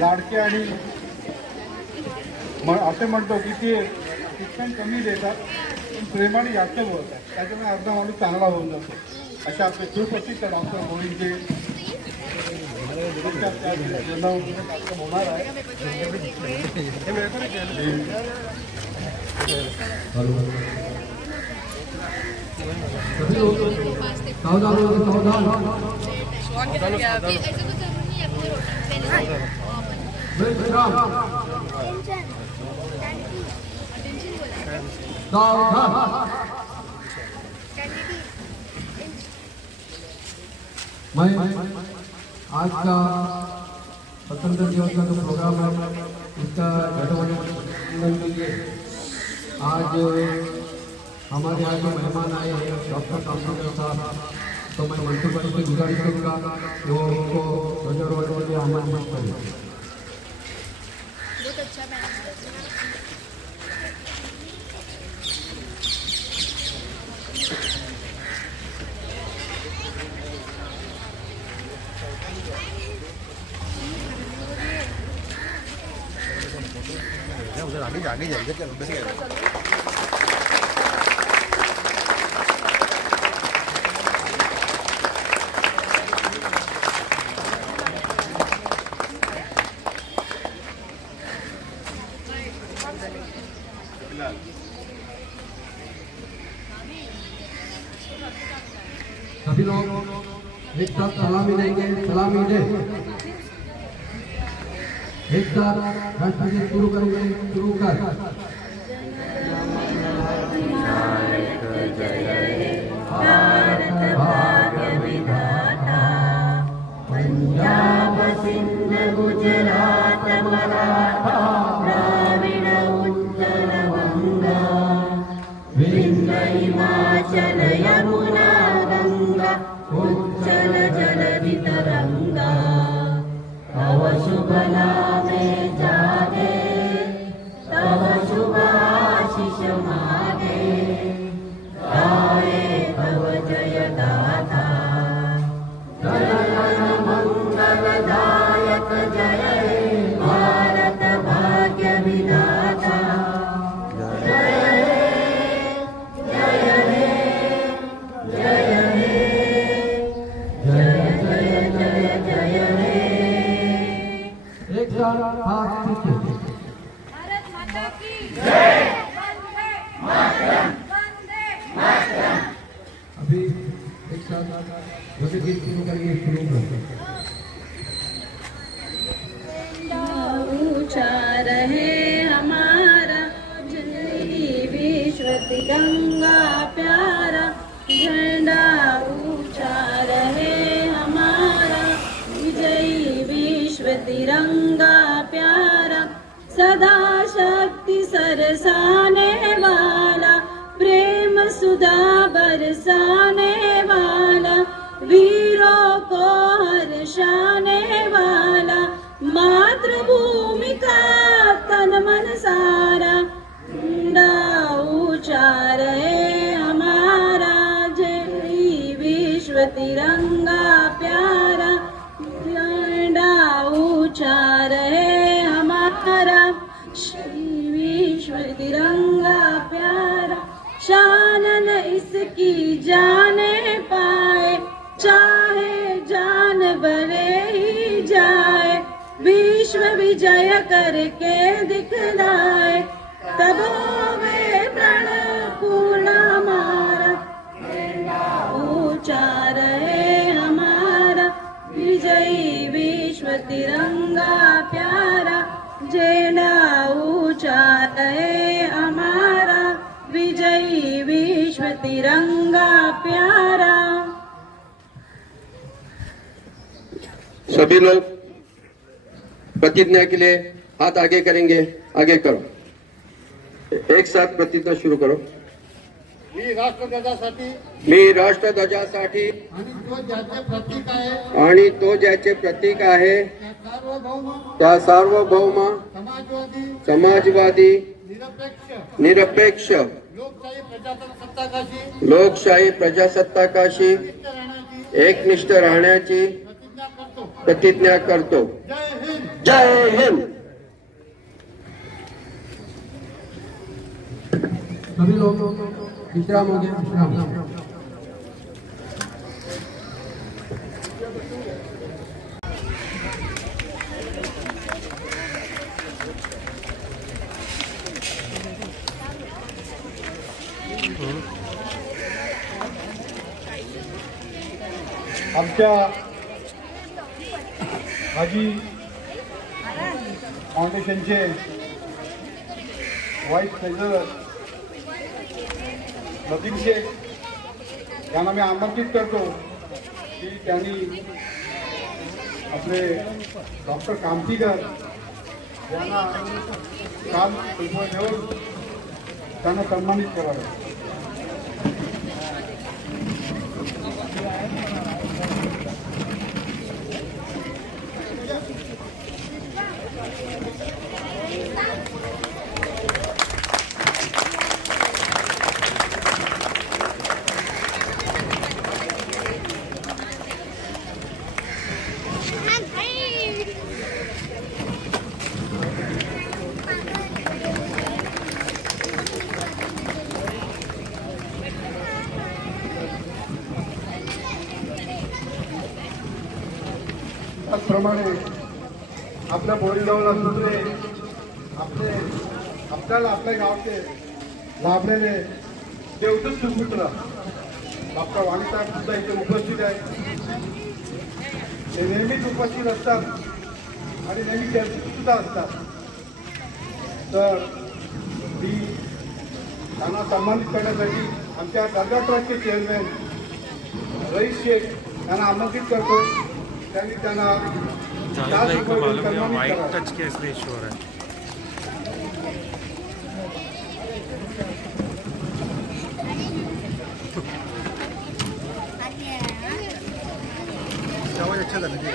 लाडके आणि असे म्हणतो की ते शिक्षण कमी देतात पण प्रेमाने जास्त बोलतात, त्याच्यामुळे अर्धा माणूस चांगला होऊन जातो. अशा आपले सुप्रसिद्ध डॉक्टर मोदींचे कार्यक्रम होणार आहे. मैं आज का स्वतंत्र दिवस का जो प्रोग्राम है इसका घटवंदन के लिए आज हमारे यहाँ जो मेहमान आए हैं डॉक्टर कामराज साहब, तो मैं मंत्री भाई से गुजारिश करूँगा कि वो उनको ध्वजारोहण के लिए आमंत्रित करें। बहुत अच्छा उधर आगे जाएगा क्या बस सभी लोग एक साथ सलामी देंगे। सलामी दे एक साथ राष्ट्रगीत शुरू करेंगे। शुरू कर। पंजाब सिंध गुजरात मराठा द्राविड़ उत्तर बंगा विंध्य हिमाचल यमुना गंगा उच्चल जलधि तरंगा तव शुभ नामे जागे तव शुभ आशीष मागे गाये तव जय गाथा जनगण मंगलदायक जय हे भारत भाग्य विधाता जय हे जय हे जय हे जय जय जय जय हे। एक साथ हाथ पीछे। भारत माता की जय। वंदे मातरम। वंदे मातरम। अभी एक साथ जैसे गीत शुरू करेंगे। शुरू कर। ऊंचा रहे हमारा जय विश्व तिरंगा प्यारा झंडा ऊंचा रहे हमारा विजयी विश्व तिरंगा प्यारा सदा शक्ति सरसाने वाला प्रेम सुधा बरसाने वाला वीरों को हर्षाने वाला मातृभूमि का तन मन सारा झंडा ऊंचा रहे हमारा जय विश्व तिरंगा प्यारा झंडा ऊंचा रहे हमारा विश्व तिरंगा प्यारा शान न इसकी जाने पाए चाहे जान भले ही जाए विश्व विजय करके दिखलाए तब वे प्रण पूर्ण हमारा ऊंचा रहे हमारा विजयी विश्व तिरंगा प्यारा झंडा ऊंचा रहे हमारा विजयी विश्व तिरंगा प्यारा। सभी लोग प्रतिज्ञा के लिए हाथ आगे करेंगे। आगे करो। एक साथ प्रतिज्ञा शुरू करो। मी राष्ट्रध्वजासाठी मी राष्ट्रध्वजासाठी आणि तो ज्याचे प्रतीक आहे आणि तो ज्याचे प्रतीक आहे त्या सार्वभौम समाजवादी निरपेक्ष लोकशाही प्रजासत्ताकाशी एकनिष्ठ राहण्याची प्रतिज्ञा करतो. जय हिंद. सभी लोग विश्राम हो गया. विश्राम. आमच्या हाजी फाउंडेशनचे व्हाईस ट्रेझरर नदीम शेख यांना मी आमंत्रित करतो की त्यांनी आपले डॉक्टर कामतीकर यांना काल देऊन त्यांना सन्मानित करावं. त्याचप्रमाणे आपल्या बोरीगावला सुद्रे आपल्याला आपल्या गावचे लाभलेले देवदत्त सुपुत्र डॉक्टर वाणीसाहेब सुद्धा इथे उपस्थित आहेत. ते नेहमीच उपस्थित असतात आणि नेहमी चर्चेत सुद्धा असतात. तर मी त्यांना सन्मानित करण्यासाठी आमच्या दर्गा ट्रस्टचे चेअरमॅन रईस शेख यांना आमंत्रित करतो. त्यांनी त्यांना वाइट टच के इसलिए इशू हो रहा है. आवाज अच्छा था मुझे.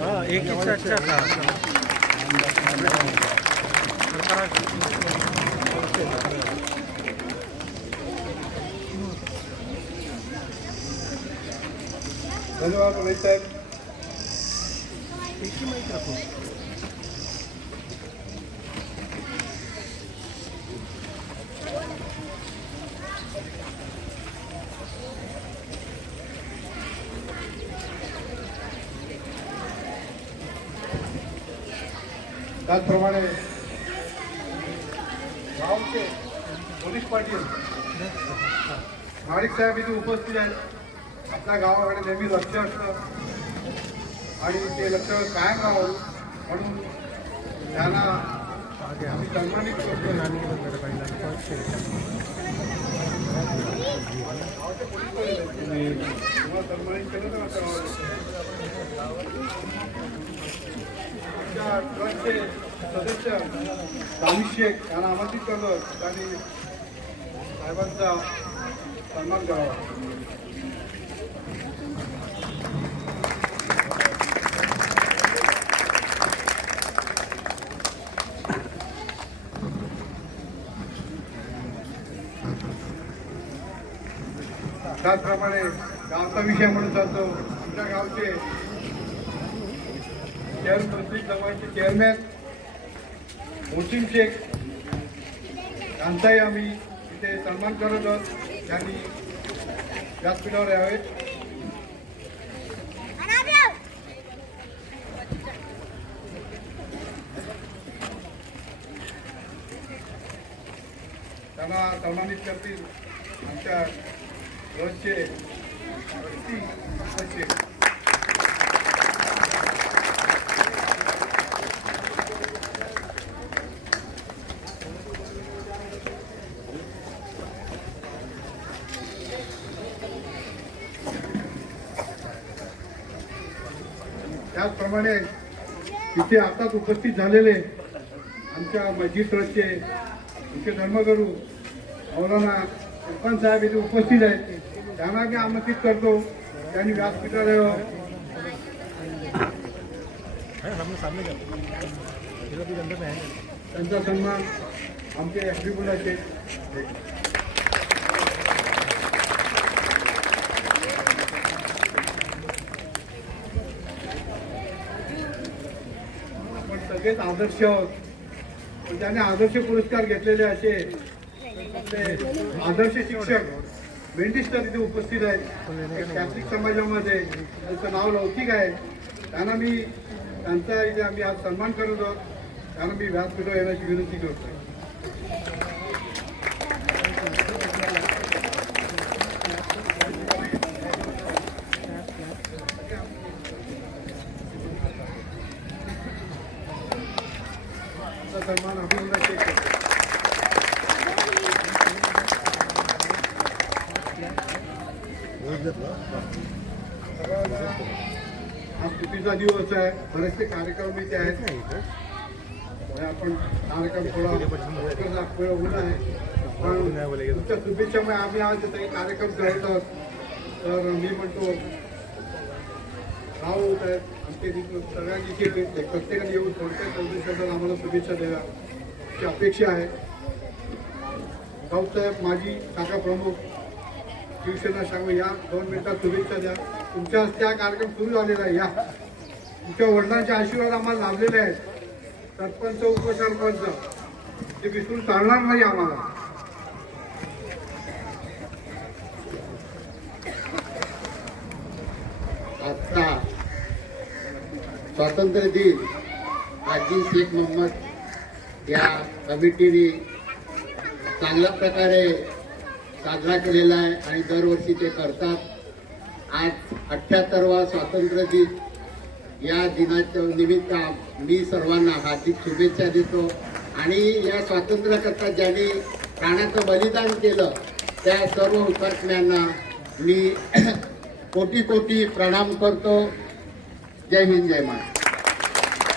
हाँ एक ही से अच्छा था. धन्यवाद रईस साहेब. त्याचप्रमाणे गावचे पोलीस पाटील माणिक साहेब इथे उपस्थित आहेत. आपल्या गावाकडे नेहमी लक्ष असतं आणि ते लक्ष कायम राहावं म्हणून त्यांना आम्ही सन्मानित करतो. सन्मानित केलं तर आमच्या ट्रस्टचे सदस्य दानिश शेख यांना आमंत्रित करतो. त्यांनी साहेबांचा सन्मान करावा. त्याचप्रमाणे गावचा विषय म्हणून जातो. आमच्या गावचे जमातचे चेअरमॅन मोहसिन शेख यांचाही आम्ही इथे सन्मान करत आहोत. त्यांनी व्यासपीठावर यावे. त्यांना सन्मानित करतील आमच्या ट्रस्टचे ट्रस्टी. त्याचप्रमाणे इथे आताच उपस्थित झालेले आमच्या मस्जिद ट्रस्टचे मुख्य धर्मगुरू मौलाना इरफान साहेब इथे उपस्थित आहेत. त्यांना मी आमंत्रित करतो. त्यांनी व्यासपीठावर यावं. त्यांचा सन्मान आमचे हबीबुल्ला शेख. सगळेच आदर्श आहोत. पण ज्याने आदर्श पुरस्कार घेतलेले असे आपले आदर्श शिक्षक मेंढीस्टर इथे उपस्थित आहेत. एक कॅथलिक समाजामध्ये त्यांचं नाव लौकिक आहे. त्यांचा इथे आम्ही आज सन्मान करत आहोत. त्यांना मी व्यासपीठावर येण्याची विनंती करतो. सन्मान अभिनंदन शेख. आज सुट्टीचा दिवस आहे. बरेचसे कार्यक्रम इथे आहेत. आपण कार्यक्रम थोडा वेळ होणार आहे. पण तुमच्या शुभेच्छामुळे आम्ही आज काही कार्यक्रम करत आहोत. तर मी म्हणतो राव होत आहेत आमचे सगळ्यांनी प्रत्येकाने येऊन थोडक्यात 14 शब्दात आम्हाला शुभेच्छा द्याव्या अशी अपेक्षा आहे. राऊतसाहेब माजी शाखा प्रमुख शिवसेना सांगू या 2 मिनिटात शुभेच्छा द्या. तुमच्या हस्ते हा कार्यक्रम सुरू झालेला आहे. या तुमच्या वडिलांचे आशीर्वाद आम्हाला लाभलेले आहेत. सरपंच उपसरपंच ते विसरून चालणार नाही आम्हाला. आजचा स्वातंत्र्य दिन हाजी शेख मोहम्मद या कमिटीने चांगल्या प्रकारे साजरा केलेला आहे आणि दरवर्षी ते करतात. आज 78वा स्वातंत्र्य दिन या दिनाच्या निमित्त मी सर्वांना हार्दिक शुभेच्छा देतो. आणि या स्वातंत्र्याकरता ज्यांनी प्राणाचं बलिदान केलं त्या सर्व हुतात्म्यांना मी कोटी कोटी प्रणाम करतो. जय हिंद जय महाराष्ट्र.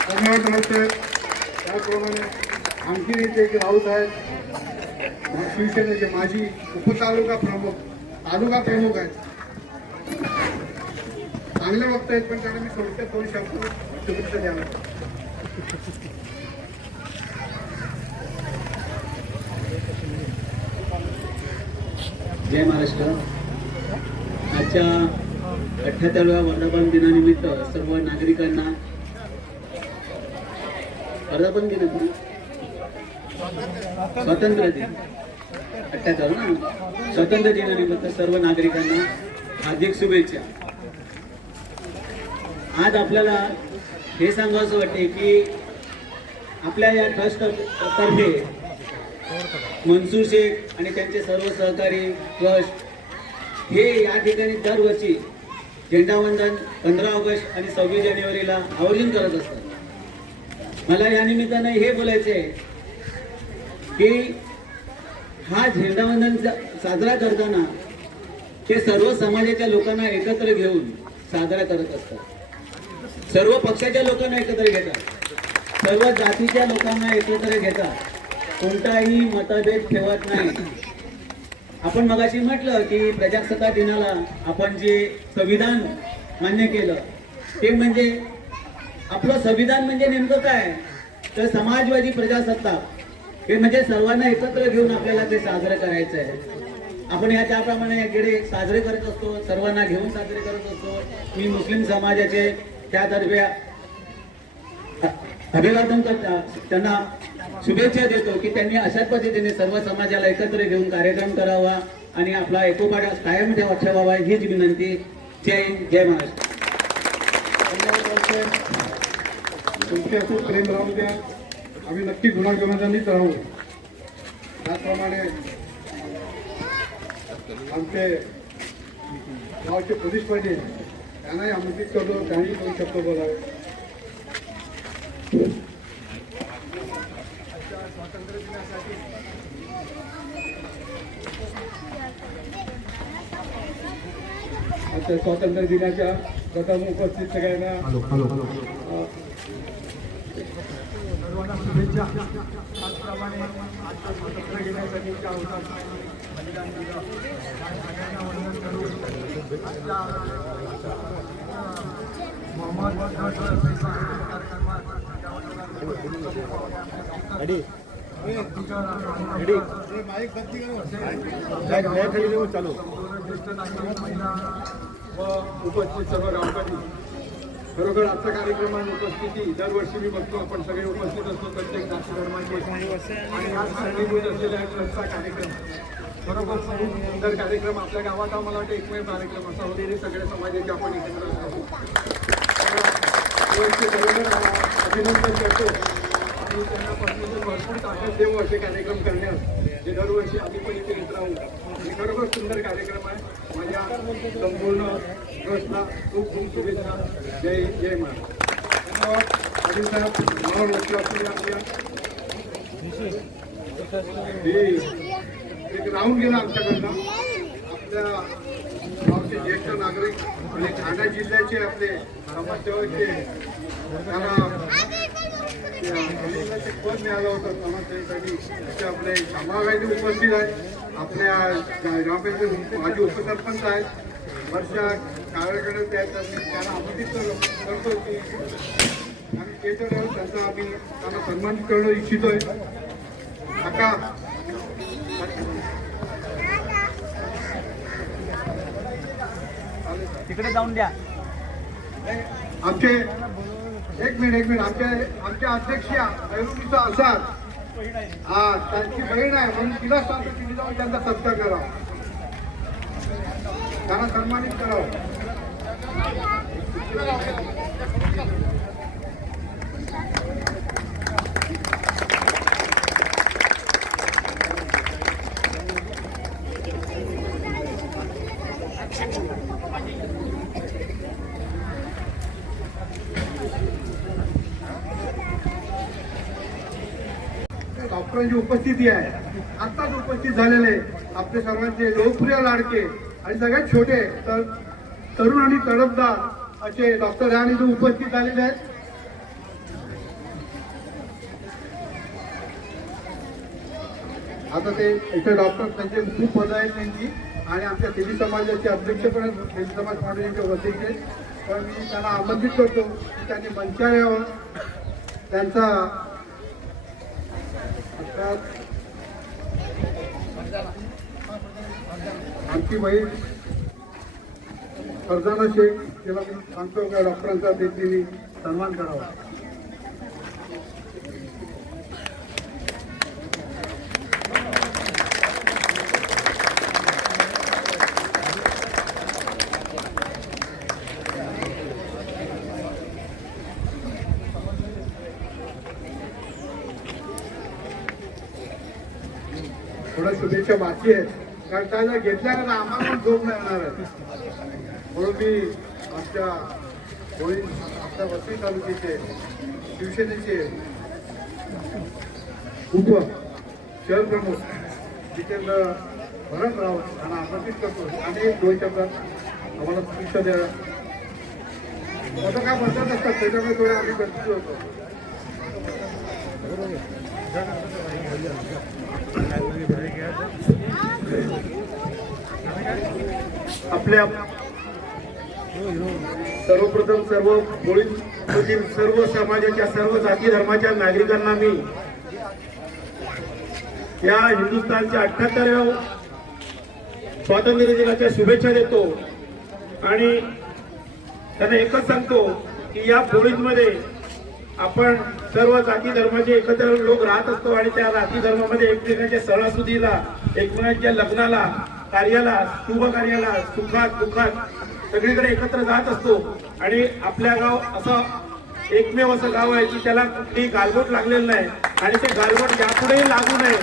धन्यवाद राऊतसाहेब. त्याप्रमाणे आणखी एक राऊत आहेत शिवसेनेचे माजी उपतालुका प्रमुख आहेत. चांगले वक्ता आहेत पण त्यांना मी थोडक्यात 2 शब्द शुभेच्छा द्याव्या. जय महाराष्ट्र. आजच्या 78व्या वर्धापन दिनानिमित्त सर्व नागरिकांना वर्धापन दिन स्वातंत्र्य दिन 78 ना स्वातंत्र्य दिनानिमित्त सर्व नागरिकांना हार्दिक शुभेच्छा. आज आपल्याला हे सांगावंसं वाटते की आपल्या या ट्रस्ट तर्फे मनसूर शेख आणि त्यांचे सर्व सहकारी ट्रस्ट हे या ठिकाणी दरवर्षी झेंडावंदन 15 ऑगस्ट आणि 26 जानेवारीला आयोजन करत असतात. मला या निमित्तानं हे बोलायचं आहे की हा झेंडावंदन साजरा करताना ते सर्व समाजाच्या लोकांना एकत्र घेऊन साजरा करत असतात. सर्व पक्षाच्या लोकांना एकत्र घेतात, सर्व जातीच्या लोकांना एकत्र घेतात, कोणताही मतभेद ठेवत नाही. आपण मगाशी म्हटलं की प्रजासत्ताक दिनाला आपण जे संविधान मान्य केलं ते म्हणजे आपलं संविधान म्हणजे नेमकं काय तर समाजवादी प्रजासत्ताक हे म्हणजे सर्वांना एकत्र घेऊन आपल्याला ते साजरं करायचं आहे. आपण या त्याप्रमाणे गेले साजरे करत असतो, सर्वांना घेऊन साजरे करत असतो. मी मुस्लिम समाजाचे त्यातर्फे अभिवादन करता त्यांना शुभेच्छा देतो की त्यांनी अशाच पद्धतीने सर्व समाजाला एकत्र घेऊन कार्यक्रम करावा आणि आपला एकोपा कायम ठेवावा हीच विनंती. जय हिंद जय महाराष्ट्र. तुमच्या खूप प्रेम राहू द्या. आम्ही नक्की गुणागोविंदांनीच राहू. त्याचप्रमाणे आमचे गावचे पोलीस पाटील त्यांनाही आमंत्रित करतो. त्यांनी 2 शब्द बोलावे. स्वातंत्र्य दिनासाठी आता स्वातंत्र्य दिनाच्या प्रथम उपस्थित सगळ्यांना सर्वांना शुभेच्छा. त्याचप्रमाणे आजच्या स्वातंत्र्य घेण्यासाठी ज्या बलिदान दिलं सगळ्यांना वंदन करून चालू ज्येष्ठ नागरिक महिला व उपस्थित सर्व गावकरी खरोखर आजचा कार्यक्रमात उपस्थिती दरवर्षी मी बघतो आपण सगळे उपस्थित असतो प्रत्येक जाती धर्माचे आणि आज कारणीभूत असलेला एक आजचा कार्यक्रम खरोखर खूप सुंदर कार्यक्रम आपल्या गावात मला वाटतं एकमेव कार्यक्रम असा होते सगळ्या समाजाचे आपण एकत्र असतो. अभिनंदन करतो आणि त्यांना पासून भरपूर ताकद देऊ असे कार्यक्रम करण्यास जे दरवर्षी आम्ही पण इथे येत राहू. हे खरोखर सुंदर कार्यक्रम आहे. माझ्या संपूर्ण ट्रस्टला खूप खूप शुभेच्छा. जय जय महाराज. धन्यवाद. आदिल साहेब मावळ वकील असलेल्या आपल्या एक राहून गेला आमच्याकडनं आपल्या गावचे ज्येष्ठ नागरिक आणि ठाणे जिल्ह्याचे आपले समाजसेवक त्यांना पद मिळालं होतं समाजसेवेसाठी ते आपले समावेश उपस्थित आहेत. आपल्या ग्रामपंचायत माजी उपसरपंच आहेत वर्षा काळाकडे त्यांना आमंत्रित करतो की आम्ही केटर आहोत त्यांचा आम्ही त्यांना सन्मानित करणं इच्छितोय. काका तिकडे जाऊन द्या. आमचे एक मिनिट आमच्या अध्यक्षा नैऋतीचा आसाद त्यांची बहीण आहे म्हणून तिला सांगतो तुम्ही जाऊन त्यांचा सत्कार करा त्यांना सन्मानित करावं. डॉक्टरांची उपस्थिती आहे आत्ताच उपस्थित झालेले आपले सर्वांचे लोकप्रिय लाडके आणि सगळ्यात छोटे तर तरुण आणि तडफदार असे डॉक्टर राणी जो उपस्थित झालेले आहेत. आता ते इथे डॉक्टर त्यांचे खूप पद आहेत त्यांची आणि आमच्या तेली समाजाचे अध्यक्ष पण आहेत तेली समाज फाउंडेशनच्या वतीचे. पण मी त्यांना आमंत्रित करतो की त्यांनी मंचावर यावं. त्यांचा आमची बहीण फरजाना शेख तिला मी सांगतो का डॉक्टरांचा त्यांनी सन्मान करावा. थोड्या शुभेच्छा बाकी आहेत कारण त्याला घेतल्यानंतर आम्हाला पण झोप नाही येणार आहे. म्हणून मी आमच्या होळी आपल्या वसई तालुक्याचे शिवसेनेचे उप शहर प्रमुख जितेंद्र भरतराव यांना आमंत्रित करतो आणि 2 शब्दात आम्हाला शिक्षा द्या. असं काय म्हणतात असतात त्याच्यामुळे थोडे आम्ही कन्फ्युज होतो. आपल्या सर्वप्रथम सर्व होळीमधील सर्व समाजाच्या सर्व जाती धर्माच्या नागरिकांना मी या हिंदुस्थानच्या 78व्या स्वातंत्र्य दिनाच्या शुभेच्छा देतो आणि त्यांना एकच सांगतो की या होळीमध्ये आपण सर्व जाती धर्माचे एकत्र लोक राहत असतो आणि त्या जाती धर्मामध्ये एकमेकांच्या सणासुदीला एकमेकांच्या लग्नाला कार्याला शुभ कार्याला सुखात दुःखात सगळीकडे एकत्र जात असतो. आणि आपल्या गाव असं एकमेव असं गाव आहे की त्याला कुठली गालबोट लागलेलं नाही आणि ते गालबोट यापुढेही लागू नये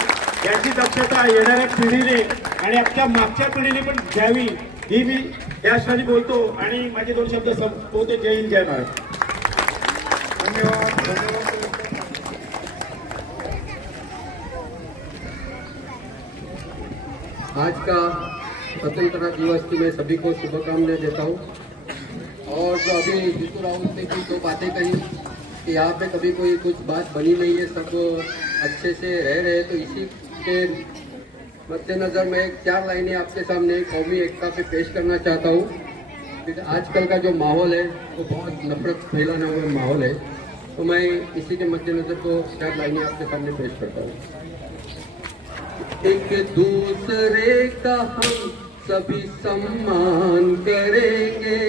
याची दक्षता येणाऱ्या पिढीने आणि आपल्या मागच्या पिढीने पण घ्यावी ही मी या क्षणी बोलतो आणि माझे 2 शब्द संपवतो. जय हिंद जय महाराज. आज का स्वतंत्रता दिवस की मैं सभी को शुभकामनाएं देता हूँ. और जो अभी जीतू राहुल ने की 2 बातें कही कि यहाँ पे कभी कोई कुछ बात बनी नहीं है, सब अच्छे से रह रहे, तो इसी के मद्देनज़र मैं 4 लाइनें आपके सामने कौमी एकता पे पेश करना चाहता हूँ. आजकल का जो माहौल है वो बहुत नफरत फैलाने वाला माहौल है, तो मैं इसी के मद्देनज़र को 4 लाइनें आपके सामने पेश करता हूँ. एक दूसरे का हम सभी सम्मान करेंगे,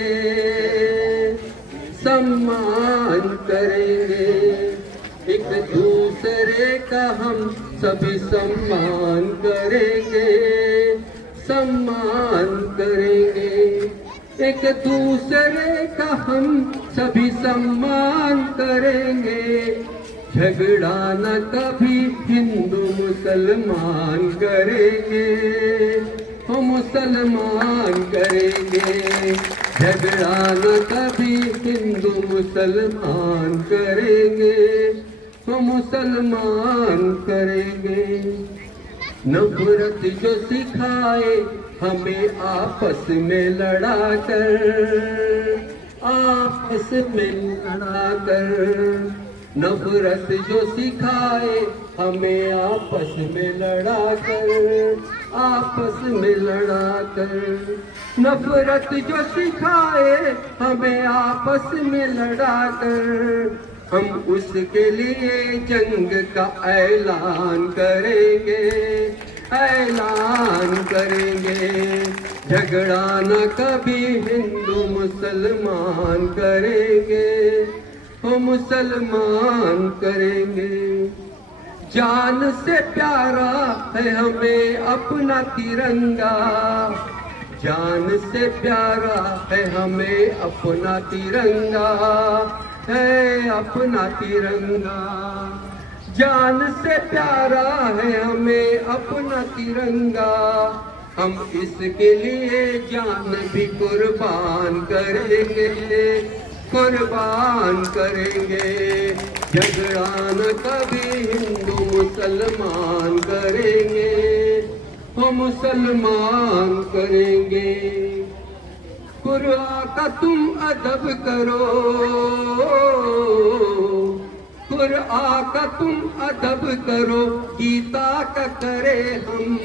सम्मान करेंगे, एक दूसरे का हम सभी सम्मान करेंगे, सम्मान करेंगे, एक दूसरे का हम सभी सम्मान करेंगे, झगड़ा न कभी हिंदू मुसलमान करेंगे, हम मुसलमान करेंगे, झगड़ा न कभी हिंदू मुसलमान करेंगे, हम मुसलमान करेंगे। नफरत जो सिखाए हमें आपस में लड़ाकर, आपस में लड़ाकर, नफरत जो सिखाए हमें आपस में लड़ाकर, आपस में लड़ाकर, नफरत जो सिखाए हमें आपस में लड़ाकर, हम उसके लिए जंग का ऐलान करेंगे, ऐलान करेंगे, झगड़ा न कभी हिंदू मुसलमान करेंगे, हम मुसलमान करेंगे। जान से प्यारा है हमें अपना तिरंगा, जान से प्यारा है हमें अपना तिरंगा, है अपना तिरंगा, जान से प्यारा है हमें अपना तिरंगा, हम इसके लिए जान भी कुर्बान करेंगे, कुर्बान करेंगे, झगड़ा न कभी हिंदू मुसलमान करेंगे, हम मुसलमान करेंगे। कुरान का तुम अदब करो, कुरान का तुम अदब करो, गीता का करे हम,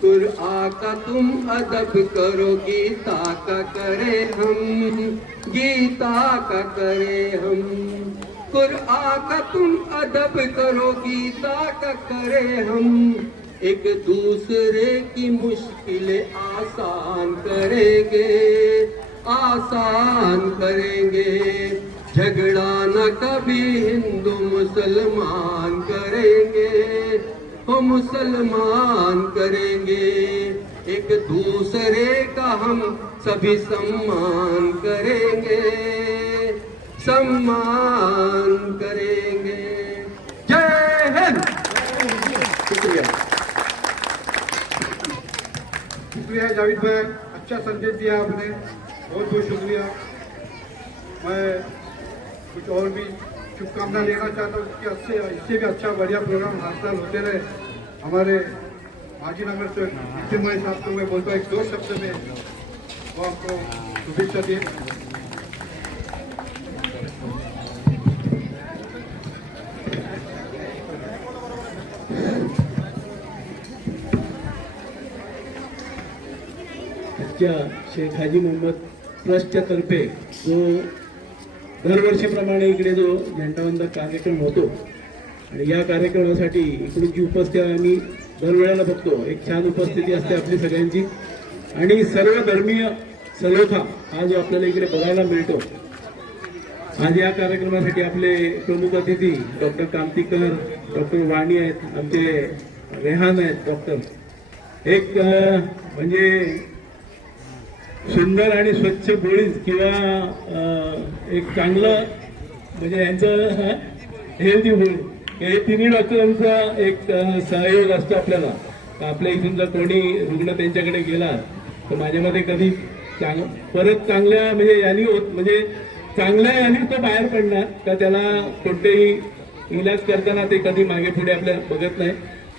कुरान का तुम अदब करो, गीता का करे हम, गीता का करे हम, कुरान का तुम अदब करो, गीता का करे हम, एक दूसरे की मुश्किलें आसान करेंगे, आसान करेंगे, झगड़ा न कभी हिंदू मुसलमान करेंगे, हम मुसलमान करेंगे, एक दूसरे का हम सभी सम्मान करेंगे, सम्मान करेंगे। जय हिंद। शुक्रिया। शुक्रिया जावेद भाई, अच्छा संदेश दिया आपने, बहुत बहुत शुक्रिया। मैं कुछ और भी शुभकामना लेना चाहता हूँ कि इससे भी अच्छा बढ़िया प्रोग्राम हर साल होते रहे। हमारे माजी नगर से नितिन भाई साहब को मैं बोलता हूँ एक दो शब्द में वो आपको शुभेच्छा दिए। शेख हाजी मोहम्मद ट्रस्टच्या तर्फे जो दरवर्षीप्रमाणे इकडे जो झेंडावंदन कार्यक्रम होतो आणि या कार्यक्रमासाठी इकडूनची उपस्थिती आम्ही दरवेळेला बघतो, एक छान उपस्थिती असते आपली सगळ्यांची आणि सर्व धर्मीय सलोखा हा जो आपल्याला इकडे बघायला मिळतो। आज या कार्यक्रमासाठी आपले प्रमुख अतिथी डॉक्टर कांतीकर, डॉक्टर वाणी आहेत, आमचे रेहान आहेत डॉक्टर, एक म्हणजे सुंदर आणि स्वच्छ बोळीज किंवा एक चांगलं म्हणजे यांचं हेल्दी बोळी, हे तिन्ही डॉक्टरांचा एक सहयोग असतो आपल्याला। तर आपल्या इथून जर कोणी रुग्ण त्यांच्याकडे गेला तर माझ्यामध्ये कधी परत चांगल्या म्हणजे यांनी म्हणजे चांगल्या यांनी तो बाहेर पडणार का, त्याला कोणतेही इलाज करताना ते कधी मागे पुढे आपल्या बघत नाही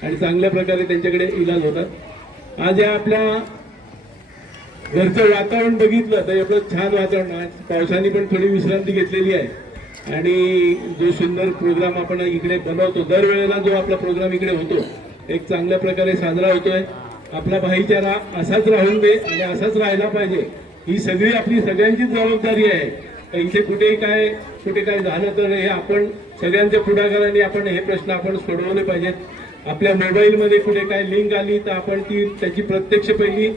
आणि चांगल्या प्रकारे त्यांच्याकडे इलाज होतात। आज या आपल्या घरचं वातावरण बघितलं तर एवढं छान वातावरण, आज पावसाने पण थोडी विश्रांती घेतलेली आहे आणि जो सुंदर प्रोग्राम आपण इकडे बनवतो, दरवेळेला जो आपला प्रोग्राम इकडे होतो एक चांगल्या प्रकारे साजरा होतोय। आपला भाईचारा असाच राहून दे आणि असाच राहायला पाहिजे, ही सगळी आपली सगळ्यांचीच जबाबदारी आहे। इथे कुठे काय झालं तर हे आपण सगळ्यांच्या पुढाकाराने आपण हे प्रश्न आपण सोडवले पाहिजेत। आपल्या मोबाईलमध्ये कुठे काय लिंक आली तर आपण त्याची प्रत्यक्ष पहिली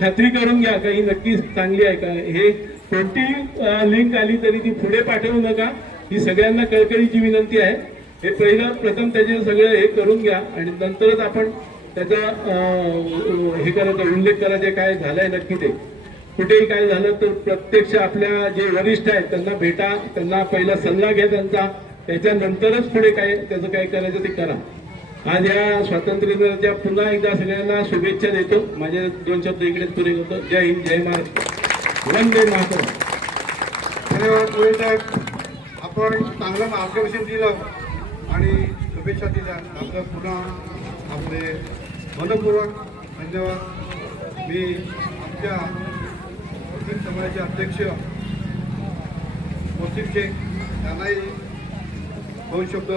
खात्री करून घ्या का ही नक्कीच चांगली आहे का, हे कोणती लिंक आली तरी ती पुढे पाठवू नका, ही सगळ्यांना कळकळीची विनंती आहे. हे प्रथम त्याचे सगळं हे करून घ्या आणि नंतरच आपण त्याचा हे करायचं, उल्लेख करायचे काय झालंय नक्की ते. कुठेही काय झालं तर प्रत्यक्ष आपल्या जे वरिष्ठ आहेत त्यांना भेटा, त्यांना पहिला सल्ला घ्या त्यांचा, त्याच्यानंतरच पुढे काय त्याचं काय करायचं ते करा. आज या स्वातंत्र्य दिनाच्या पुन्हा एकदा सगळ्यांना शुभेच्छा देतो. माझे 2 शब्द इकडेच पुरे होतो. जय हिंद, जय महाराष्ट्र, वंदे मातरम. धन्यवाद गोयल साहेब, आपण चांगलं मार्गदर्शन दिलं आणि शुभेच्छा दिल्या. आपलं पुन्हा आपले मनपूर्वक धन्यवाद. मी आमच्या मुस्लिम समाजाचे अध्यक्ष मोहसिन शेख यांनाही 2 शब्द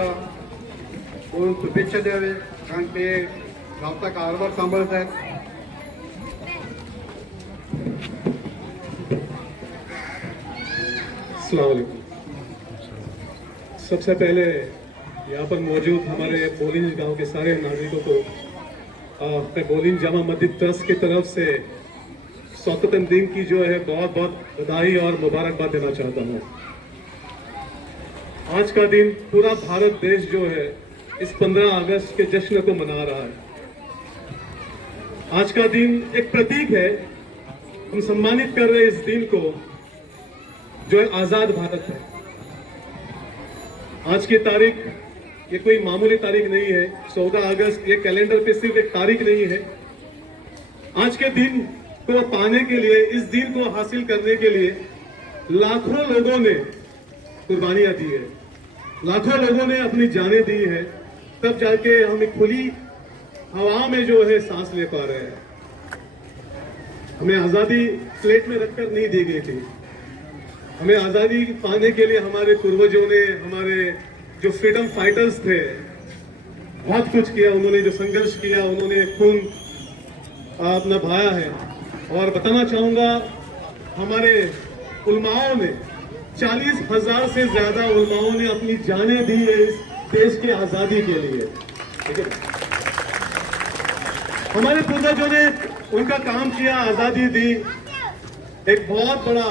बोलून शुभेच्छा द्यावे, कारण ते गावचा कारभार सांभाळत आहेत. अस्सलाम वालेकुम. सबसे पहले यहाँ पर मौजूद हमारे बोलिंज गांव के सारे नागरिकों को मैं बोलिंज जामा मस्जिद ट्रस्ट की तरफ से स्वातंत्र्य दिन की जो है बहुत बहुत बधाई और मुबारकबाद देना चाहता हूँ. आज का दिन पूरा भारत देश जो है इस 15 अगस्त के जश्न को मना रहा है. आज का दिन एक प्रतीक है, हम सम्मानित कर रहे हैं इस दिन को जो है आजाद भारत है. आज की तारीख ये कोई मामूली तारीख नहीं है. 14 अगस्त ये कैलेंडर पे सिर्फ एक तारीख नहीं है. आज के दिन को पाने के लिए, इस दिन को हासिल करने के लिए लाखों लोगों ने कुर्बानियां दी है, लाखों लोगों ने अपनी जानें दी है, तब जाके हम एक खुली हवा में जो है सांस ले पा रहे हैं. हमें आजादी प्लेट में रखकर नहीं दी गई थी. हमें आजादी पाने के लिए हमारे पूर्वजों ने, हमारे जो फ्रीडम फाइटर्स थे, बहुत कुछ किया. उन्होंने जो संघर्ष किया, उन्होंने खून अपना बहाया है. और बताना चाहूंगा हमारे उलमाओं ने 40,000 से ज्यादा उलमाओं ने अपनी जानें दी है इस देश की आजादी के लिए. ठीक है, हमारे पूर्वजों ने उनका काम किया, आजादी दी. एक बहुत बड़ा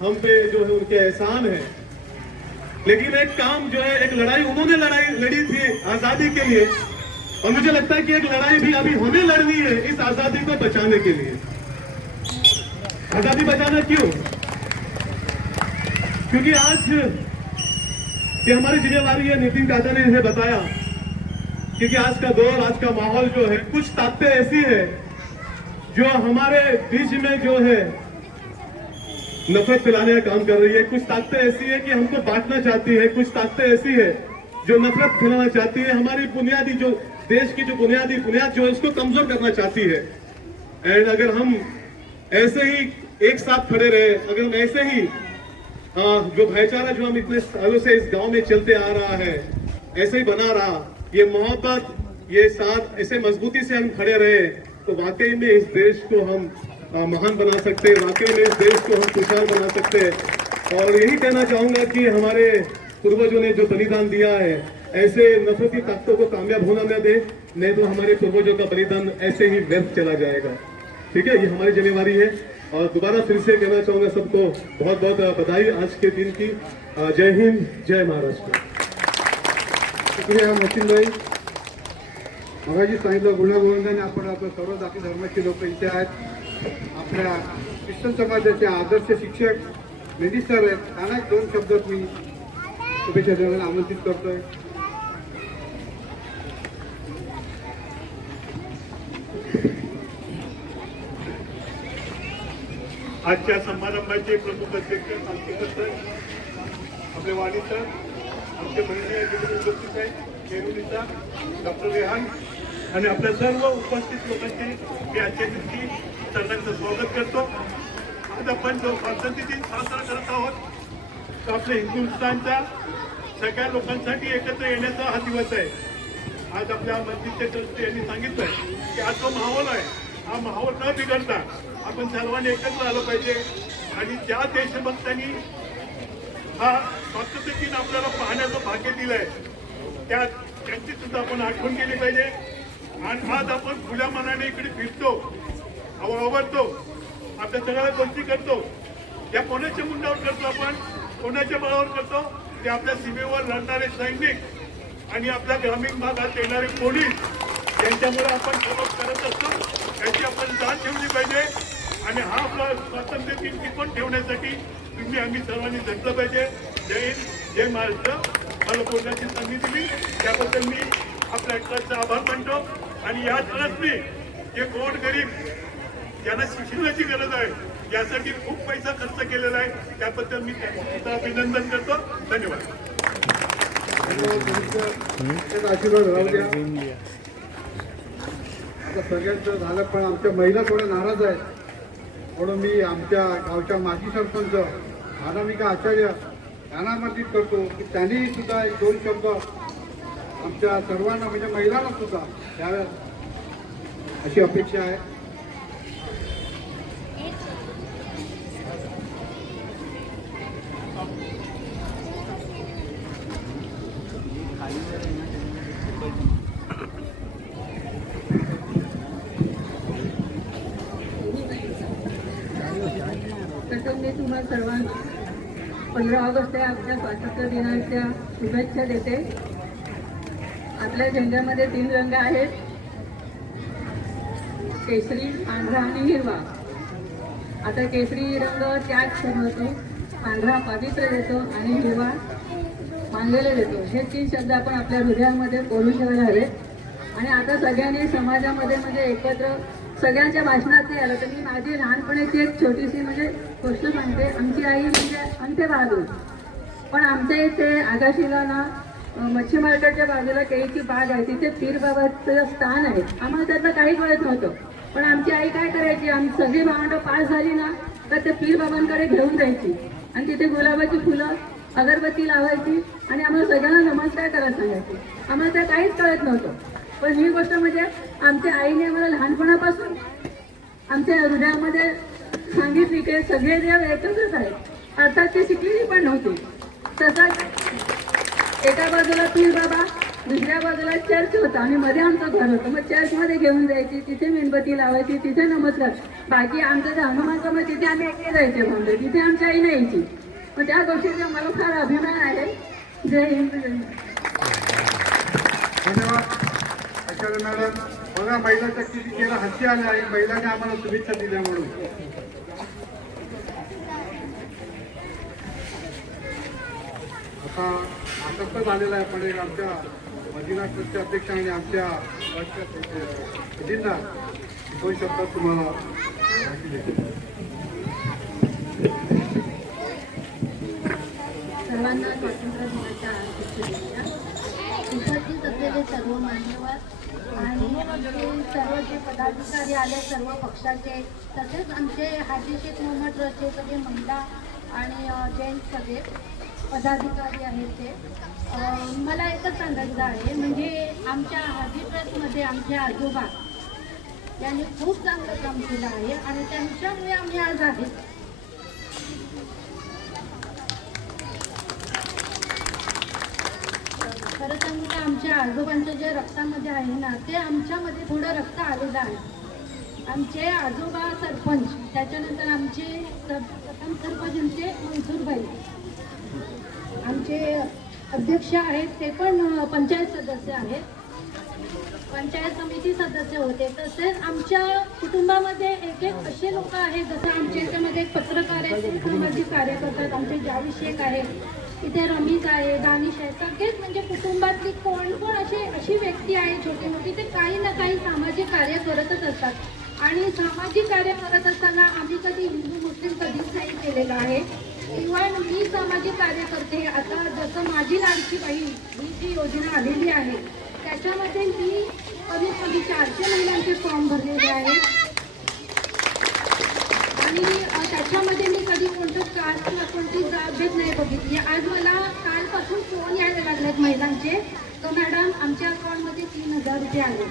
हम पे जो है उनके एहसान है. लेकिन एक काम जो है, एक लड़ाई उन्होंने लड़ी थी आजादी के लिए, और मुझे लगता है कि एक लड़ाई भी अभी हमें लड़नी है इस आजादी को बचाने के लिए. आजादी बचाना क्यों? क्योंकि आज ये हमारी जिम्मेवारी है. नितिन काका ने इन्हें बताया, क्योंकि आज का दौर, आज का माहौल जो है, कुछ ताकतें ऐसी है जो हमारे बीच में जो है नफरत फैलाने का काम कर रही है. कुछ ताकतें ऐसी है कि हमको बांटना चाहती है. कुछ ताकतें ऐसी है जो नफरत फैलाना चाहती है. हमारी बुनियादी जो देश की जो बुनियाद जो है उसको कमजोर करना चाहती है. एंड अगर हम ऐसे ही एक साथ खड़े रहे, अगर हम ऐसे ही जो भाईचारा जो हम इतने सालों से इस गांव में चलते आ रहा है ऐसे ही बना रहा, ये मोहब्बत, ये साथ ऐसे मजबूती से हम खड़े रहे, तो वाकई में इस देश को हम महान बना सकते हैं. वाकई में इस देश को हम खुशहाल बना सकते हैं. और यही कहना चाहूंगा कि हमारे पूर्वजों ने जो बलिदान दिया है, ऐसे नफरती ताकतों को कामयाब होना न दे, नहीं तो हमारे पूर्वजों का बलिदान ऐसे ही व्यर्थ चला जाएगा. ठीक है, ये हमारी जिम्मेवारी है. और दोबारा फिर से कहना चाहूंगा सबको बहुत बहुत बधाई आज के दिन की. जय हिंद, जय महाराष्ट्र. शुक्रिया मोहसिन भाई. मगाशी सांगितलं गुणागोविंदाने आपण आपल्या सर्व जाती धर्माचे लोक इथे आहेत. आपल्या ख्रिश्चन समाजाचे आदर्श शिक्षक निधी सर आहेत, त्यांना 2 शब्द मी शुभेच्छा द्यायला आमंत्रित करतोय. आजच्या समारंभाचे प्रमुख अध्यक्ष सांस्कृतिक आपले वाणी सर, आमचे बहिणी उपस्थित आहेत, नेहरूनीचा डॉक्टर रेहान आणि आपल्या सर्व उपस्थित लोकांचे मी आजच्या दिवशी सर्वांचं स्वागत करतो. आज आपण जो स्वातंत्र्य दिन साजरा करत आहोत, तो आपल्या हिंदुस्थानच्या सगळ्या लोकांसाठी एकत्र येण्याचा हा दिवस आहे. आज आपल्या मस्जिदचे ट्रस्टी यांनी सांगितलंय की आज जो माहोल आहे, हा माहोल न बिघडता आपण सर्वांनी एकत्र आलं पाहिजे. आणि ज्या देशभक्तांनी हा स्वातंत्र्य दिन आपल्याला पाहण्याचं भाग्य दिलंय, त्यांची सुद्धा आपण आठवण केली पाहिजे. आणि आज आपण खुल्या मनाने इकडे फिरतो, आवडतो, आपल्या सगळ्या गोष्टी करतो, या कोणाच्या मुंडावर करतो आपण, कोणाच्या बळावर करतो? ते आपल्या सीमेवर लढणारे सैनिक आणि आपल्या ग्रामीण भागात येणारे पोलीस यांच्यामुळे आपण सपोर्ट करत असतो. याची आपण जाण ठेवली पाहिजे आणि हा आपला स्वातंत्र्य दिन टिकवून ठेवण्यासाठी आम्ही सर्वांनी झटलं पाहिजे. जय हिंद, जय महाराष्ट्र. मला बोलण्याची संधी दिली त्याबद्दल मी आपल्या ट्रस्टचा आभार मानतो. आणि या ट्रस्टने जे गोड गरीब ज्यांना शिक्षणाची गरज आहे यासाठी खूप पैसा खर्च केलेला आहे, त्याबद्दल मी त्यांचं अभिनंदन करतो. धन्यवाद. आशीर्वाद राहू द्या. आता सगळ्यांचं झालं, पण आमच्या महिला थोड्या नाराज आहेत, म्हणून मी आमच्या गावच्या माजी सरपंच अनामिका आचार्य यांना आमंत्रित करतो की त्यांनी सुद्धा एक दोन शब्द आमच्या सर्वांना म्हणजे महिलांना सुद्धा द्याव्या अशी अपेक्षा आहे. प्रथम मी तुम्हा सर्वांना 15 ऑगस्ट या आपल्या स्वातंत्र्य दिनाच्या शुभेच्छा देते. आपल्या झेंड्यामध्ये 3 रंग आहेत, केसरी, पांढरा आणि हिरवा. आता केसरी रंग त्याग ठरवतो, पांढरा पावित्र्य देतो आणि हिरवा मानलेले देतो. हे 3 शब्द आपण आपल्या हृदयामध्ये बोलून ठेवायला हवेत. आणि आता सगळ्यांनी समाजामध्ये म्हणजे एकत्र सगळ्यांच्या भाषणात नाही आलं तर मी माझी लहानपणीची एक छोटीशी म्हणजे गोष्ट सांगते. आमची आई म्हणजे अंत्यबहादूर, पण आमच्या इथे आकाशीला ना मच्छी मार्केटच्या बाजूला केळीची बाग आहे, तिथे पीर बाबाचं स्थान आहे. आम्हाला त्यातलं काही कळत नव्हतं, पण आमची आई काय करायची, आमची सगळी भावंडं पास झाली ना तर ते पीर बाबांकडे घेऊन जायची आणि तिथे गुलाबाची फुलं अगरबत्ती लावायची आणि आम्हाला सगळ्यांना नमस्कार करायला सांगायची. आम्हाला त्या काहीच कळत नव्हतं, पण ही गोष्ट म्हणजे आमच्या आईने आम्हाला लहानपणापासून आमच्या हृदयामध्ये सांगितली की सगळे देव एकत्रच आहेत. अर्थात ते शिकलेली पण नव्हती. तसंच एका बाजूला पीर बाबा, दुसऱ्या बाजूला चर्च होता आणि मध्ये आमचं घर होतं. मग चर्चमध्ये घेऊन जायची, तिथे मेणबत्ती लावायची, तिथे नमस्कार. बाकी आमचं जे हनुमानचं मग तिथे आम्ही एकटे जायचे म्हणतो, तिथे आमची आई नाही यायची. मग त्या गोष्टीचा मला फार अभिमान आहे. जय हिंद, जय हिंद. धन्यवाद आचार्य मॅडम. बघा महिलाच्या किती चेहरा हसी आले आहे, महिलांनी आम्हाला शुभेच्छा दिल्या म्हणून. आता आटप्प झालेला आहे, पण आमच्या मदिना ट्रस्टचे अध्यक्ष आणि आमच्या मुलींना 2 शब्दात तुम्हाला माहिती देते. सर्वांना स्वातंत्र्य दिनाच्या शुभेच्छा. उपस्थित असलेले सर्व मान्यवर आणि सर्व जे पदाधिकारी आले सर्व पक्षाचे, तसेच आमचे हाजी शेख मोहम्मद ट्रस्टचे सगळे महिला आणि जेंट्स सगळे पदाधिकारी आहेत ते. मला एकच सांगायचं आहे, म्हणजे आमच्या हाजी ट्रस्टमध्ये आमचे आजोबा यांनी खूप चांगलं काम केलं आहे आणि त्यांच्यामुळे आम्ही आज आहे. खरं सांगू तर आमच्या आजोबांचं जे रक्तामध्ये आहे ना, ते आमच्यामध्ये थोडं रक्त आलेलं आहे. आमचे आजोबा सरपंच, त्याच्यानंतर आमचे प्रथम सरपंच आमचे मनसूरभाई, आमचे अध्यक्ष आहेत ते पण पंचायत सदस्य आहेत, पंचायत समिती सदस्य होते. तसेच आमच्या कुटुंबामध्ये एक एक असे लोक आहेत, जसं आमच्या याच्यामध्ये एक पत्रकार आहेत, सामाजिक कार्य करतात. आमचे जावी शेख आहे, इथे रमीज आहे, दानिश आहे. सगळेच म्हणजे कुटुंबातली कोण कोण अशी व्यक्ती आहे छोटी मोठी, ते काही ना काही सामाजिक कार्य करतच असतात. आणि सामाजिक कार्य करत असताना आम्ही कधी हिंदू मुस्लिम कधीच नाही केलेलं आहे. इव्हन मी सामाजिक कार्य करते. आता जसं माझी लाडकी बहीण ही जी योजना आलेली आहे त्याच्यामध्ये मी कमीत कमी 400 महिलांचे फॉर्म भरलेले आहेत आणि त्याच्यामध्ये मी कधी कोणतं कास्ट किंवा कोणती जातभेद नाही बघितली. आज मला कालपासून फोन यायला लागलेत महिलांचे, तर मॅडम आमच्या अकाउंटमध्ये 3000 रुपये आले.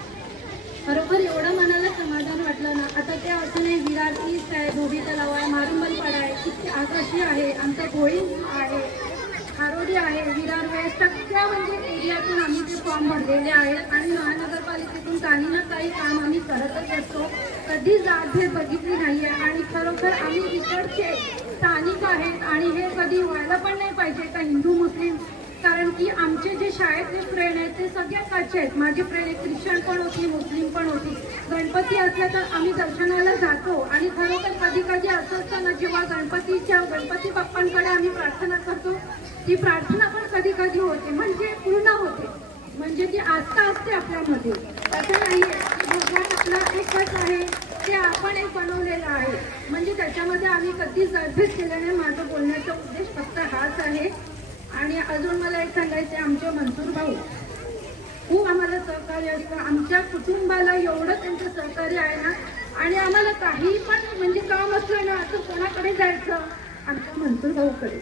खरोखर एवढं मनाला समाधान वाटलं ना. आता त्या अर्थाने विरार ईस्ट आहे, धोबी तलाव आहे, मारुंबलपाडा आहे, किती आकाशी आहे, आमचा भोई आहे, खारोडी आहे, विरार वेस्ट, सगळ्या म्हणजे एरियातून आम्ही ते फॉर्म भरलेले आहेत. आणि महानगरपालिकेतून काही ना काही काम आम्ही करतच असतो, कधी जातभेद बघितली नाही आहे. आणि खरोखर आम्ही इकडचे स्थानिक आहेत आणि हे कधी व्हायला पण नाही पाहिजे का हिंदू मुस्लिम, कारण की आमचे जे शाळेतले फ्रेंड आहेत ते सगळे कच्चे आहेत. माझी फ्रेंड एक ख्रिश्चन पण होती, मुस्लिम पण होती. गणपती असल्या तर आम्ही दर्शनाला जातो आणि खरोखर कधी कधी असं असतं ना, जेव्हा गणपती बाप्पांकडे आम्ही प्रार्थना करतो, ती प्रार्थना पण कधी कधी होते, म्हणजे पूर्ण होते, म्हणजे ती आस्था असते आपल्यामध्ये. असं नाही आहे, भगवान आपला एकच आहे, ते आपण एक बनवलेलं आहे, म्हणजे त्याच्यामध्ये आम्ही कधीच अभ्यास केला नाही. माझं बोलण्याचा उद्देश फक्त हाच आहे. आणि अजून मला एक सांगायचं आहे, आमचे मनसूर भाऊ खूप आम्हाला सहकार्य असतं, आमच्या कुटुंबाला एवढं त्यांचं सहकार्य आहे ना. आणि आम्हाला काही पण म्हणजे काम असलं ना, तर कोणाकडे जायचं, आमच्या मनसूर भाऊकडे.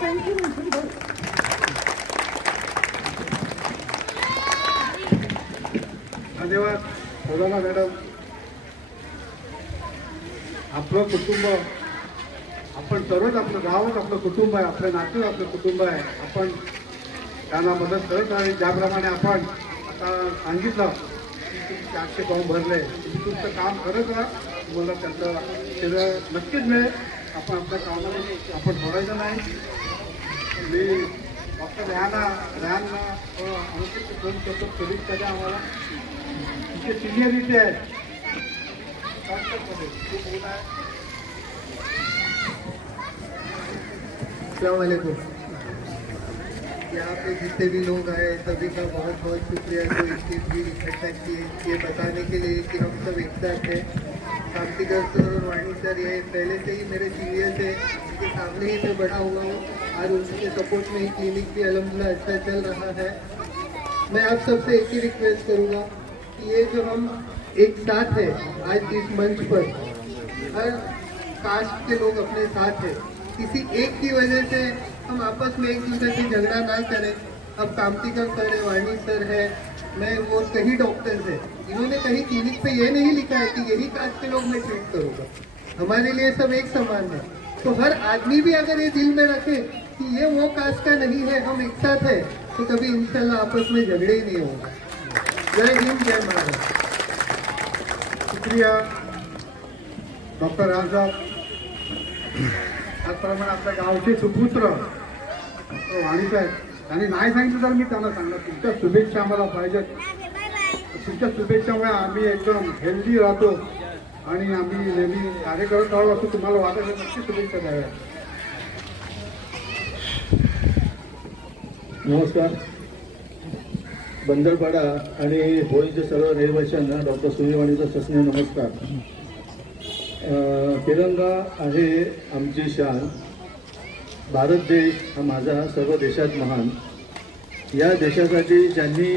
थँक्यू मनसूर भाऊ. धन्यवाद बोलाना मॅडम. आपलं कुटुंब, आपण सर्वच, आपलं गावच आपलं कुटुंब आहे, आपलं नातं आपलं कुटुंब आहे. आपण त्यांना मदत करत राहावी. ज्याप्रमाणे आपण आता सांगितलं की तुम्ही 400 फॉर्म भरले, तुम्ही तुमचं काम करत राहा, तुम्हाला त्याचं शरीर नक्कीच मिळेल. आपण आपल्या कामाला आपण सोडायचं नाही. मी डॉक्टर रॅनला अनुचित फोन करतो, पोलीस त्याच्या आम्हाला तिथे सिनियरिटी आहे. अस्सलामुअलैकुम. यहाँ पे जितने भी लोग आए सभी का बहुत बहुत शुक्रिया जो इतनी भीड़ इकट्ठा किए ये बताने के लिए कि हम सब एक साथ हैं. कांतिकर सर और वाणी सर ये पहले से ही मेरे सीनियर थे, उनके सामने ही मैं बड़ा हुआ हूँ. आज उनके सपोर्ट में ही क्लिनिक भी अल्हम्दुलिल्लाह अच्छा चल रहा है. मैं आप सबसे एक ही रिक्वेस्ट करूँगा कि ये जो हम एक साथ हैं आज इस मंच पर, हर कास्ट के लोग अपने साथ हैं. किसी एक की वजह से हम आपस में एक दूसरे से झगड़ा ना करें. अब कामतिकर सर है, वाणी सर है, मैं वो कई डॉक्टर्स हैं, इन्होंने कहीं क्लिनिक पे ये नहीं लिखा है कि यही कास्ट के लोग मैं ट्रीट करूँगा. हमारे लिए सब एक समान है. तो हर आदमी भी अगर ये दिल में रखे कि ये वो कास्ट का नहीं है, हम एक साथ है, तो कभी इंशाल्लाह आपस में झगड़े ही नहीं होगा. जय हिंद, जय महाराष्ट्र. शुक्रिया डॉक्टर रामसाहेब. त्याचप्रमाणे आपल्या गावचे सुपुत्र डॉक्टर वाणीसाहेब त्यांनी नाही सांगितलं तर मी त्यांना सांगणार, तुमच्या शुभेच्छा आम्हाला पाहिजेत. तुमच्या शुभेच्छामुळे आम्ही एकदम हेल्दी राहतो आणि आम्ही नेहमी कार्य करत राहू असं तुम्हाला वाटत आहे. नक्की शुभेच्छा द्याव्या. नमस्कार. बंदरपाडा आणि होळीच्या सर्व रहिवाशांना डॉक्टर सूर्यवाणीचा सस्ने नमस्कार. तिरंगा आहे आमची शान. भारत देश हा माझा सर्व देशात महान. या देशासाठी ज्यांनी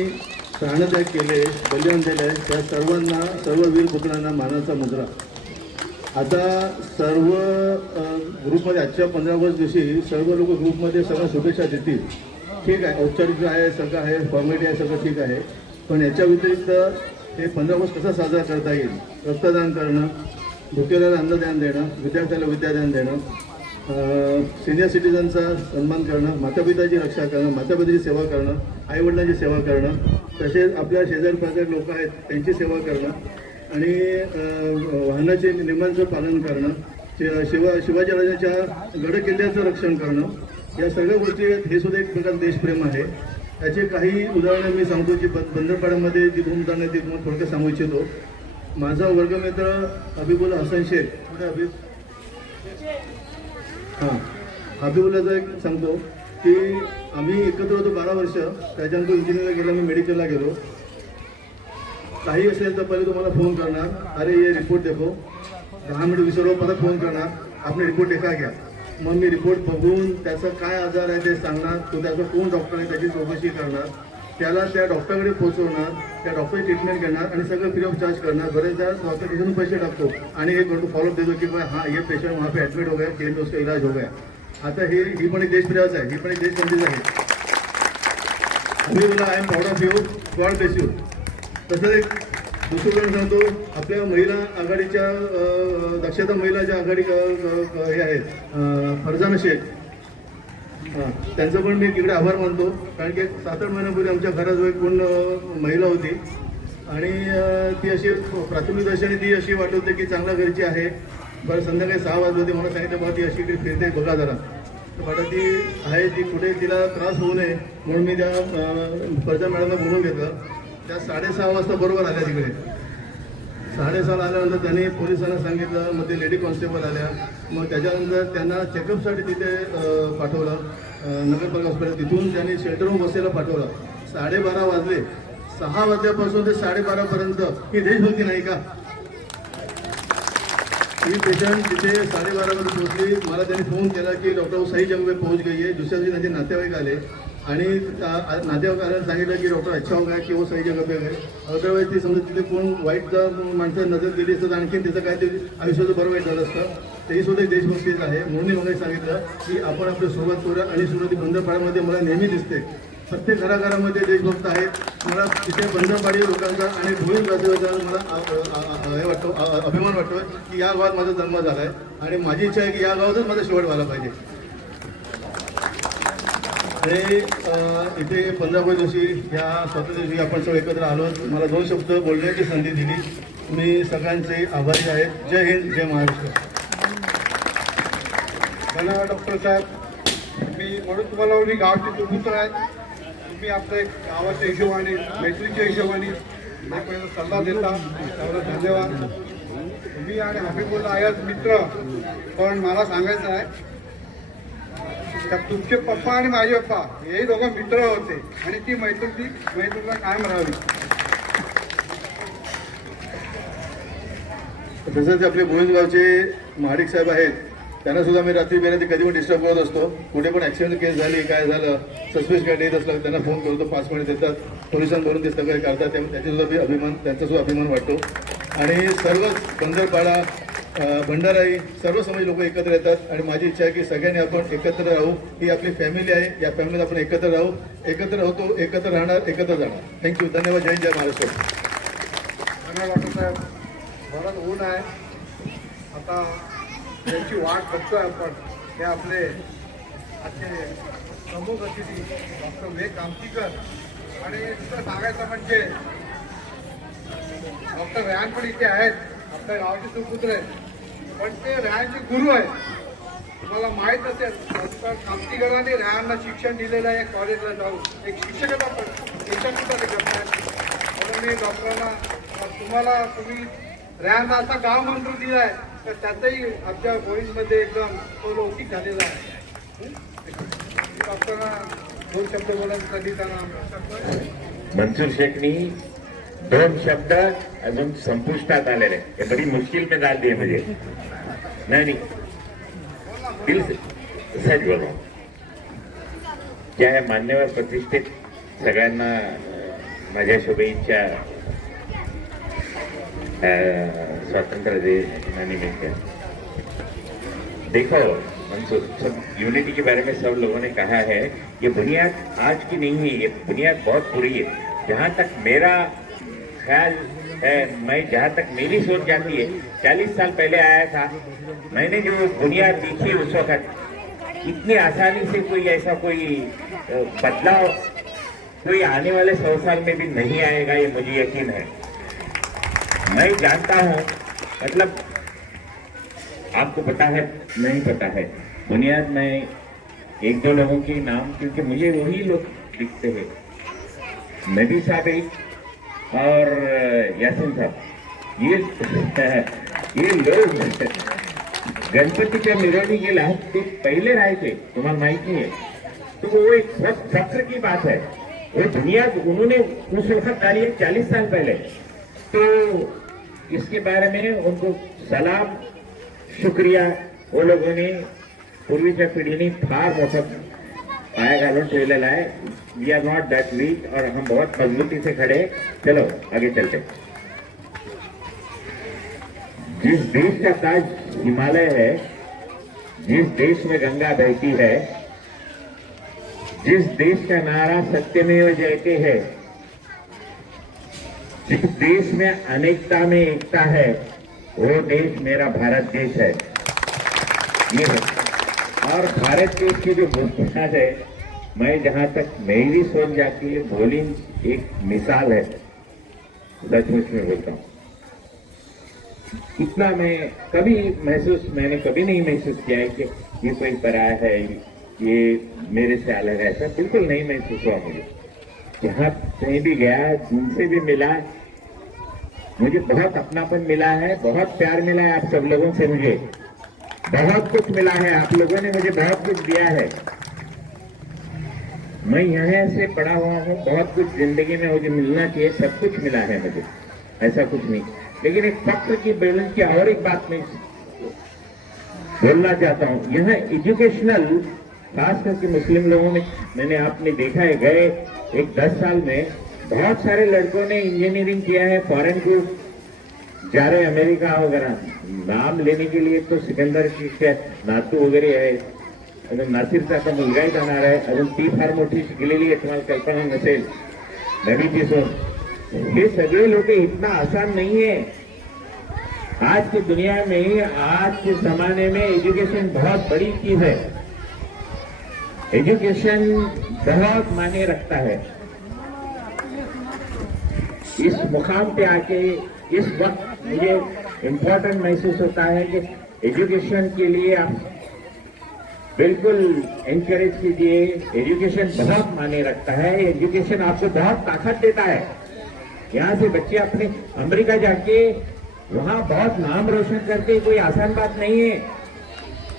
प्राणत्याग केले, बलिदान दिले, त्या सर्वांना, सर्व वीर पुत्रांना मानाचा मुद्रा. आता सर्व ग्रुपमध्ये आजच्या 15 ऑगस्ट दिवशी सर्व लोक ग्रुपमध्ये सगळ्या शुभेच्छा देतील. ठीक आहे, औपचारिक आहे, सगळं आहे, फॉर्मॅलिटी आहे, सगळं ठीक आहे. पण याच्या व्यतिरिक्त हे 15 ऑगस्ट कसा साजरा करता येईल? रक्तदान करणं, भुकेल्याला अन्नदान देणं, विद्यार्थ्याला विद्यादान देणं, सिनियर सिटीजनचा सन्मान करणं, मातापिताची रक्षा करणं, मातापिताची सेवा करणं, आईवडिलांची सेवा करणं, तसेच आपल्या शेजारी पाजारी लोक आहेत त्यांची सेवा करणं आणि वाहनाचे नियमांचं पालन करणं, शिवाजी राजाच्या गडकिल्ल्याचं रक्षण करणं, या सगळ्या गोष्टी आहेत. हे सुद्धा एक प्रकार देशप्रेम आहे. त्याचे काही उदाहरणं मी सांगतो जी बंदरपाड्यामध्ये जी 2 उदाहरणं ती तुम्हाला थोडक्यात सांगू इच्छितो. माझा वर्गमित्र हबीबुल्ला हसन शेख, कुठे हबीबुल्लाचा एक सांगतो की आम्ही एकत्र होतो 12 वर्ष. त्याच्यानंतर इंजिनिअरला गेला, मी मेडिकलला गेलो. काही असेल तर पहिले तुम्हाला फोन करणार, अरे ये रिपोर्ट देखो, 10 मिनिट विसरलो, परत फोन करणार, आपले रिपोर्ट देखा घ्या. मग मी रिपोर्ट बघून त्याचा काय आजार आहे ते सांगणार, तो त्याचा कोण डॉक्टर आहे त्याची चौकशी करणार, त्याला त्या डॉक्टरकडे पोहोचवणार, त्या डॉक्टरची ट्रीटमेंट घेणार आणि सगळं फ्री ऑफ चार्ज करणार. बरेचदा डॉक्टर तिथून पैसे टाकतो आणि हे करतो, फॉलोअप देतो की हाँ ये पेशंट वहाँ पे ॲडमिट हो गया, केम उसका इलाज हो गया. आता ही पण एक देशप्रेमच आहे, ही पण एक देशबंदीच आहे. आम्ही बोला I am proud of you, God bless you. तसंच एक दुसरीकडे सांगतो, आपल्या महिला आघाडीच्या दक्षता महिलाच्या आघाडी हे आहेत फरजाना शेख, त्यांचं पण मी तिकडे आभार मानतो. कारण की 7-8 महिन्यापूर्वी आमच्या घराजवळ एक कोण महिला होती आणि ती अशी प्राथमिक दर्शनी ती अशी वाटत होती की चांगल्या घरची आहे बरं संध्याकाळी 6 वाजले होते, मला सांगितलं बघा ती अशी इकडे फिरते बघा जरा. तर म्हटलं ती आहे ती कुठे तिला त्रास होऊ नये म्हणून मी त्या प्रजा मॅडमला बोलवून घेतलं. त्या 6:30 वाजता बरोबर आल्या तिकडे. 6:30 आल्यानंतर त्यांनी पोलिसांना सांगितलं, मग ते लेडी कॉन्स्टेबल आल्या. मग त्याच्यानंतर त्यांना चेकअपसाठी तिथे पाठवलं नगरपालिका हॉस्पिटल. तिथून त्यांनी शेल्टरहूम बसायला पाठवलं. 12:30 वाजले. 6 वाजल्यापासून ते 12:30पर्यंत ही देशभक्ती नाही का? ही पेशंट तिथे 12:30 पोहोचली. मला त्यांनी फोन केला की डॉक्टर सही जगह पे पहुंच गई है. दुसऱ्या दिवशी त्यांचे नातेवाईक आले आणि नातेवाईकांना सांगितलं की डॉक्टर अच्छा हो गया की वो सही जगह पे गए. अदरवाईज ती समजा तिथे कोण वाईट जर माणसं नजर गेली असतं तर आणखीन त्याचं काय ते आयुष्याचं बरं वाईट झालं असतं. तेही सुद्धा देशभक्तीच आहे. म्हणून मी मला सांगितलं की आपण आपली सुरुवात करूया. आणि सुरुवाती बंदरपाड्यामध्ये मला नेहमी दिसते प्रत्येक घराघरामध्ये देशभक्त आहेत. मला तिथे बंदरपाडी लोकांचा आणि भोईर वासियांचा मला हे वाटतो अभिमान वाटतो की या गावात माझा जन्म झाला आहे आणि माझी इच्छा आहे की या गावातच माझा शेवट व्हायला पाहिजे. आणि इथे 15व्या दिवशी या स्वातंत्र्य दिवशी आपण सर्व एकत्र आलो. मला 2 शब्द बोलण्याची संधी दिली. मी सगळ्यांचे आभारी आहे. जय हिंद, जय महाराष्ट्र. धन्यवाद डॉक्टर साहेब. मी म्हणून तुम्हाला मी गावाचे सुपुत्र आहे. तुम्ही आपल्या गावाच्या हिशोबाने मैत्रीच्या हिशोबाने पहिला सल्ला देता त्याला धन्यवाद. तुम्ही आणि हबीबुल्ला आहेत मित्र, पण मला सांगायचं आहे तर तुमचे पप्पा आणि माझे पप्पा हेही दोघं मित्र होते आणि ती मैत्रीला कायम राहावी. तसंच आपले भोईरगावचे महाडिक साहेब आहेत, त्यांना सुद्धा मी रात्री बेरात्री कधी पण डिस्टर्ब करत असतो. कुठे पण ॲक्सिडेंट केस झाली काय झालं सस्पेन्स काय येत असलं त्यांना फोन करतो. 5 मिनिट देतात, पोलिसांवरून ते सगळे करतात. त्याचा सुद्धा अभिमान वाटतो. आणि सर्वच बंदरपाडा भंडाराई सर्व समाज लोक एकत्र येतात आणि माझी इच्छा आहे की सगळ्यांनी आपण एकत्र राहू. ही आपली फॅमिली आहे. या फॅमिलीत आपण एकत्र राहू, एकत्र राहतो, एकत्र राहणार, एकत्र जाणार. थँक्यू. धन्यवाद. जय जय महाराष्ट्र. धन्यवाद डॉक्टर साहेब. बरंच ऊन आहे. आता त्यांची वाट बघतोय आपण. हे आपले आजचे प्रमुख अतिथी डॉक्टर विवेक कामतीकर. आणि दुसरं सांगायचं म्हणजे डॉक्टर रॅन पण इथे आहेत. आपल्या गावाचे सुपुत्र आहेत, पण ते रॅनचे गुरु आहेत. तुम्हाला माहीत असेल डॉक्टर कामतीकरांनी रॅनला शिक्षण दिलेलं आहे. कॉलेजला जाऊन एक शिक्षकता पण सुद्धा ते करतात. म्हणून मी डॉक्टरांना तुम्ही रॅनला असा गाव मंत्र दिला आहे तर त्याचाही आमच्या भोईमध्ये एकदम तो लौकिक झालेला आहे. डॉक्टरांना 2 शब्द बोलायसाठी त्यांना मंसूर शेखनी 2 शब्द अजून संपुष्टात आलेले. हे बड़ी मुश्किल में डाल दिए मुझे. नहीं दिल से सच बोल रहा हूँ. क्या है मान्यवर प्रतिष्ठित सगळ्यांना माझ्या शुभेच्छा स्वतंत्र दिनानिमित्त. देखो मंसूर, सब यूनिटी के बारे में सब लोगों ने कहा है. ये बुनियाद आज की नहीं है, ये बुनियाद बहुत पुरानी है. जहाँ तक मेरा ख्याल है, मैं जहाँ तक मेरी सोच जाती है, 40 साल पहले आया था. मैंने जो बुनियाद देखी उस वक्त इतनी आसानी से कोई ऐसा कोई बदलाव कोई आने वाले 100 साल में भी नहीं आएगा, ये मुझे यकीन है. मैं जानता हूँ, मतलब आपको पता है नहीं पता है, बुनियाद में 1-2 लोगों के नाम, क्योंकि मुझे वही लोग दिखते हैं. नबी साहब एक और यासिन साहब, ये लोग गणपतीच्या मिरवणुकीला ते पहिले राहायचे. तुम्हाला माहिती है. तो वो एक फख्र की बात है. वो बुनियाद उन्होंने उस वक्त डाली है 40 साल पहले. तो इसके बारे में उनको सलाम, शुक्रिया. वो लोगों ने पूर्वीच्या पिढीने फार मोठा पाया घालून ठेवलेला आहे. We are not that weak और हम बहुत मजबूती से खड़े. चलो आगे चलते. जिस देश का ताज हिमालय है, जिस देश में गंगा बहती है, जिस देश का नारा सत्यमेव जयते है, जिस देश में अनेकता में एकता है, वो देश मेरा भारत देश है. ये है. और भारत देश की जो बुनियाद है, मैं जहां तक मेरी सोच जाती है, भोली एक मिसाल है. सचमुच में बोलता हूं. इतना मैंने कभी नहीं महसूस किया है कि ये कोई पराया है, ये मेरे से अलग है, ऐसा बिल्कुल नहीं महसूस हुआ मुझे। जहाँ कहीं भी गया, जिनसे भी मिला, मुझे बहुत अपनापन मिला है, बहुत प्यार मिला है आप सब लोगों से, मुझे बहुत कुछ मिला है, आप लोगों ने मुझे बहुत कुछ दिया है। मैं यहाँ से पढ़ा हुआ हूँ, बहुत कुछ जिंदगी में मुझे मिलना चाहिए, सब कुछ मिला है मुझे, ऐसा कुछ नहीं। लेकिन एक फख्र की बैलेंस की और एक बात मैं बोलना चाहता हूँ, यहाँ एजुकेशनल, खास करके मुस्लिम लोगों में मैंने आपने देखा है, गए एक 10 साल में बहुत सारे लड़कों ने इंजीनियरिंग किया है, फॉरेन को जा रहे, अमेरिका वगैरह। नाम लेने के लिए तो सिकंदर नातू वगैरे आहे, अजून नासिरचा आता मुलगाही जाणार आहे, अजून ती फार मोठी शिकलेली आहे, तुम्हाला कल्पना नसेल, नवीची सोन। ये सगळे लोग इतना आसान नहीं है। आज की दुनिया में, आज के जमाने में एजुकेशन बहुत बड़ी चीज है, एजुकेशन बहुत मायने रखता है। इस मुकाम पे आके इस वक्त मुझे इम्पोर्टेंट महसूस होता है कि एजुकेशन के लिए आप बिल्कुल एनकरेज कीजिए। एजुकेशन बहुत मायने रखता है, एजुकेशन आपको बहुत ताकत देता है। यहाँ से बच्चे अपने अमेरिका जाके वहाँ बहुत नाम रोशन करते, कोई आसान बात नहीं है,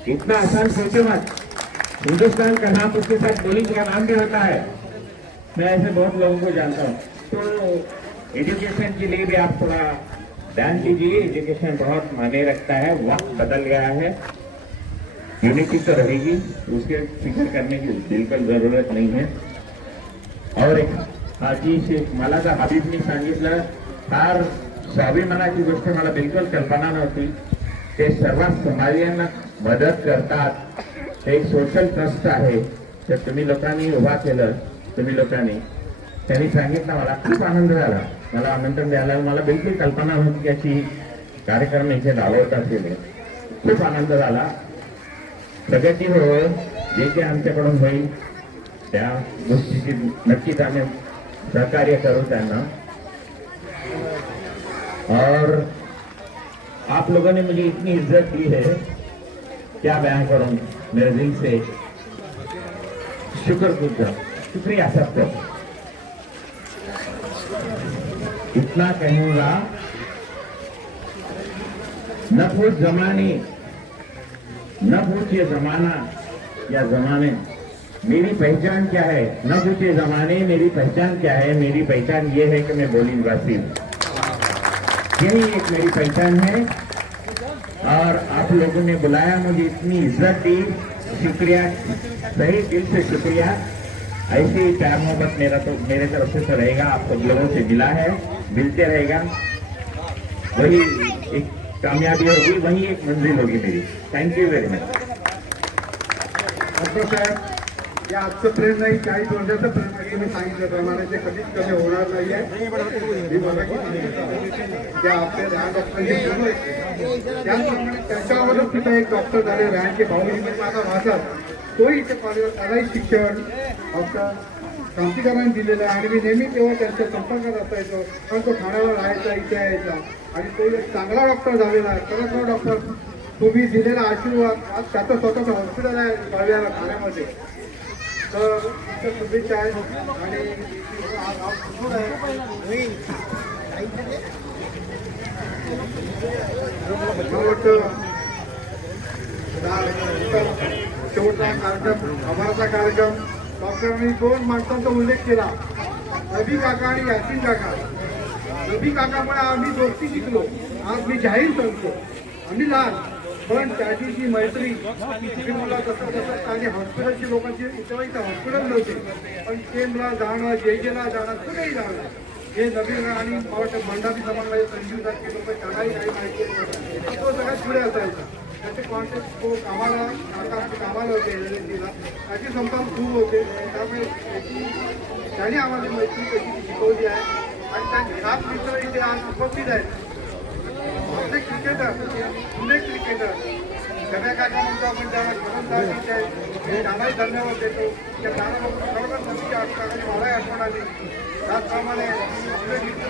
इतना आसान सोचो मत। हिंदुस्तान का नाम उसके साथ पुलिस का नाम भी होता है, मैं ऐसे बहुत लोगों को जानता हूँ। तो एजुकेशन के लिए भी आप थोड़ा ध्यान दीजिए, एजुकेशन बहुत मायने रखता है। वक्त बदल गया है, यूनिटी तो रहेगी, उसके फिक्र करने की बिल्कुल जरूरत नहीं है। और एक अतिशय मला तर हबीबनी सांगितलं, फार स्वाभिमानाची गोष्ट मला बिलकुल कल्पना नव्हती। ते सर्व समाजांना मदत करतात, एक सोशल ट्रस्ट आहे, तर तुम्ही लोकांनी उभा केलं, तुम्ही लोकांनी त्यांनी सांगितलं, मला खूप आनंद झाला, मला आमंत्रण द्यायला, मला बिलकुल कल्पना नव्हती की अशी कार्यक्रम इथे राबवत असेल, खूप आनंद झाला। प्रगती हो, जे जे आमच्याकडून होईल त्या गोष्टीची नक्कीच आम्ही सहकार्य करूँ त्यांना। और आप लोगों ने मुझे इतनी इज्जत दी है, क्या बयान करूं, मेरे दिल से शुक्रगुजार, शुक्रिया सबको। इतना कहूंगा, न पूछ जमाने, न पूछिए जमाना या जमाने, मेरी पहचान क्या है, न पूछे जमाने मेरी पहचान क्या है। मेरी पहचान ये है कि मैं बोली निवासी हूँ, यही एक मेरी पहचान है। और आप लोगों ने बुलाया, मुझे इतनी इज्जत दी, शुक्रिया, सही दिल से शुक्रिया। ऐसे ही प्यार मोहब्बत मेरे तरफ से तो रहेगा, आप सब लोगों से मिला है, मिलते रहेगा, वही एक कामयाबी होगी, वही एक मंजिल होगी मेरी। Thank you very much. Doctor साहेब, या आजचं प्रेम नाही, 40 वर्षाचं प्रेम आहे, तुम्ही सांगितल्याप्रमाणे ते कधीच कमी होणार नाहीये। मी मगाशी सांगितलं त्या आपल्या लहान डॉक्टरांचे त्याचप्रमाणे त्याच्यावरच सुद्धा एक डॉक्टर झाले, रॅनचे भाऊ माझा भाषा, तोही इथे कॉलेजवर त्यालाही शिक्षण डॉक्टर क्रांतिकारांनी दिलेलं आहे। आणि मी नेहमी तेव्हा त्यांच्या संपर्कात असायचो, कारण तो ठाण्याला राहायचा, इथे यायचा, आणि तो एक चांगला डॉक्टर झालेला आहे। खरंच डॉक्टर, तुम्ही दिलेला आशीर्वाद, आज त्याचं स्वतःचं हॉस्पिटल आहे कळव्याला, ठाण्यामध्ये, तर तुमच्या शुभेच्छा आहेत। आणि शेवटचा कार्यक्रम, आभाराचा कार्यक्रम, डॉक्टरांनी 2 माणसांचा उल्लेख केला, नबी काका आणि यासीन काका। नबी काकामुळे आम्ही दोस्ती शिकलो, आज मी जाहीर सांगतो, आम्ही लहान पण त्याची जी मैत्री, मला कसं कसं आणि हॉस्पिटलची लोकांची इथं हॉस्पिटल नव्हते, पण केमला जाणं, जेजेला जाणं, सगळी जाणं, हे नवीन आणि मंडावी समाजामध्ये संजीवसारखे लोक, त्यांनाही काही माहिती नव्हतं, तो सगळ्यात पुढे असायचा। त्याचे कॉन्टॅक्ट तो कामाला होते एलएनटीला, त्याची संपर्क खूप होते, त्यामुळे त्यांनी आम्हाला मैत्री कशी शिकवली आहे। आणि त्यांचे खास मित्र इथे आज उपस्थित आहेत, क्रिकेटर, सगळ्या काका म्हणतो आपण त्याला गोलंदाजी आहे, त्यालाही धन्यवाद देतो, त्या त्याला खरोखर नदीच्या काकाची मलाही आठवण आली। त्याचप्रमाणे आपले मित्र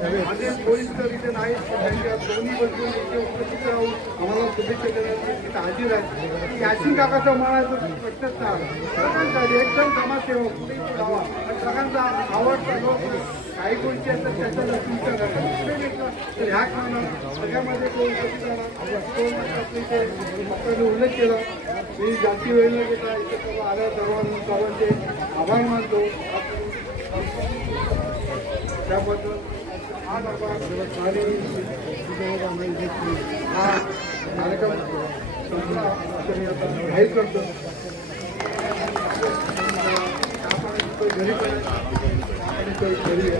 माझे पोलीस तर इथे नाहीत, पण त्यांच्या दोन्ही बाजूने इथे उपस्थित राहून आम्हाला शुभेच्छा देण्यासाठी इथं हाजीर आहे. याची काकाचं म्हणायचं प्रश्नच नाही. सगळ्यांसाठी एकदम समाजसेवक कुठेही तो लावा, पण सगळ्यांचा आवडता लोक काही गोष्टी असतात त्याच्याला तुमच्या तर ह्या कामात सगळ्यामध्ये दोन इथे डॉक्टरने उल्लेख केला. मी जास्ती वेळ न घेता इथे सर्व आल्या सर्वांचे आभार मानतो त्याबद्दल. आज आपण आणि हा कार्यक्रम संपला असं मी आता जाहीर करतो. आपण घरी पण घरी